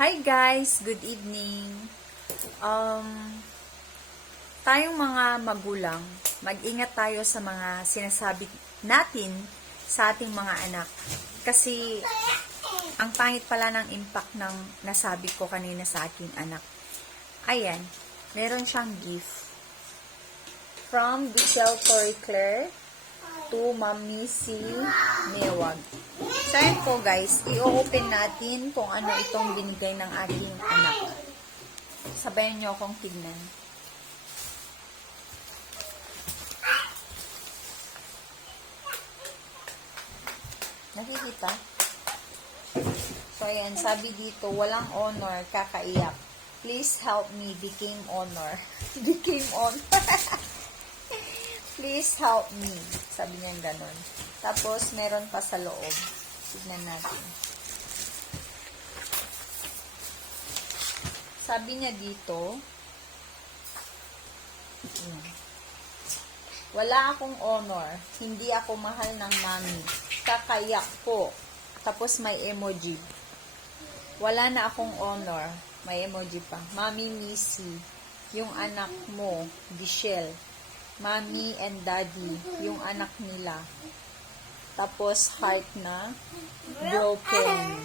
Hi guys! Good evening! Tayong mga magulang, mag-ingat tayo sa mga sinasabi natin sa ating mga anak. Kasi, ang pangit pala ng impact ng nasabi ko kanina sa aking anak. Ayan, meron siyang gift. From Michelle Tori Claire to Mami C. Newag. So, yun po guys, i-open natin kung ano itong binigay ng aking anak. Sabayan nyo akong tignan. Nakikita? So, ayan, sabi dito, walang honor, kakaiyak. Please help me, became honor. Became honor. Please help me. Sabi niya ganun. Tapos, meron pa sa loob. Tignan natin. Sabi niya dito, wala akong honor. Hindi ako mahal ng mami. Kakayak po. Tapos may emoji. Wala na akong honor. May emoji pa. Mami Missy. Yung anak mo, Dishel. Mommy and Daddy. Yung anak nila. Tapos heart na broken.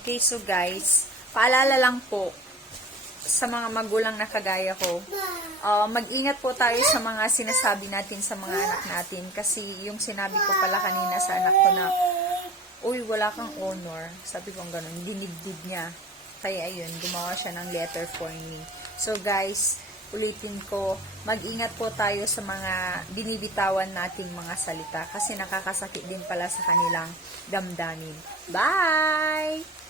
Okay, so guys, paalala lang po sa mga magulang na kagaya ko, mag-ingat po tayo sa mga sinasabi natin sa mga anak natin. Kasi yung sinabi ko pala kanina sa anak ko na, uy, wala kang honor. Sabi ko ganun, dinibdib niya. Kaya ayun, gumawa siya ng letter for me. So guys, ulitin ko, mag-ingat po tayo sa mga binibitawan nating mga salita kasi nakakasakit din pala sa kanilang damdamin. Bye!